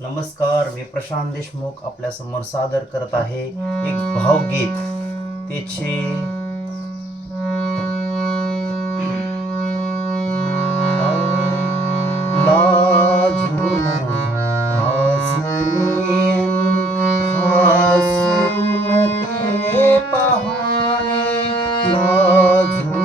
नमस्कार मी प्रशांत देशमुख आपल्यासमोर सादर करत आहे एक भावगीत. त्याचे पहाने लाजू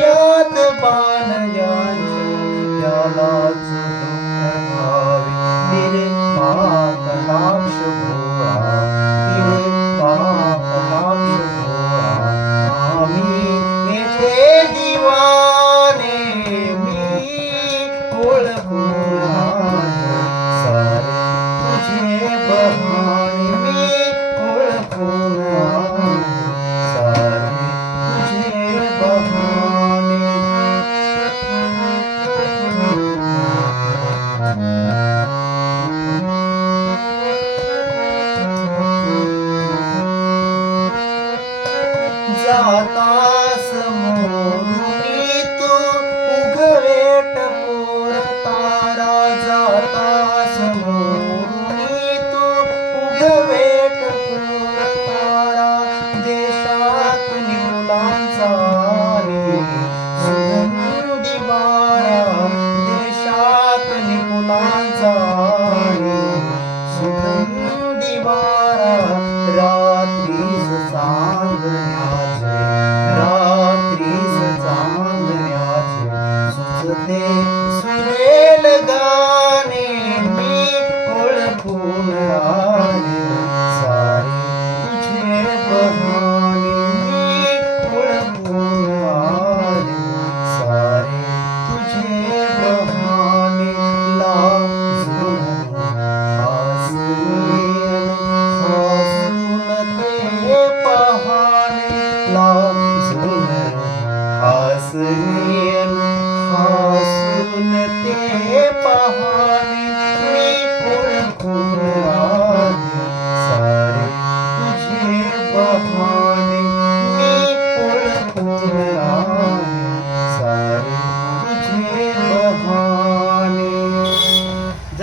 यात पान याचो यालाच दुःख भावे तिरे पाकलाक्ष भोळा तिरे पाकलाक्ष भोळा आम्ही येथे दिवाने मी ओळखू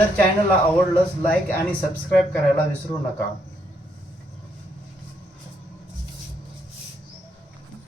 जर चॅनलला आवडलंच लाईक आणि सबस्क्राईब करायला विसरू नका.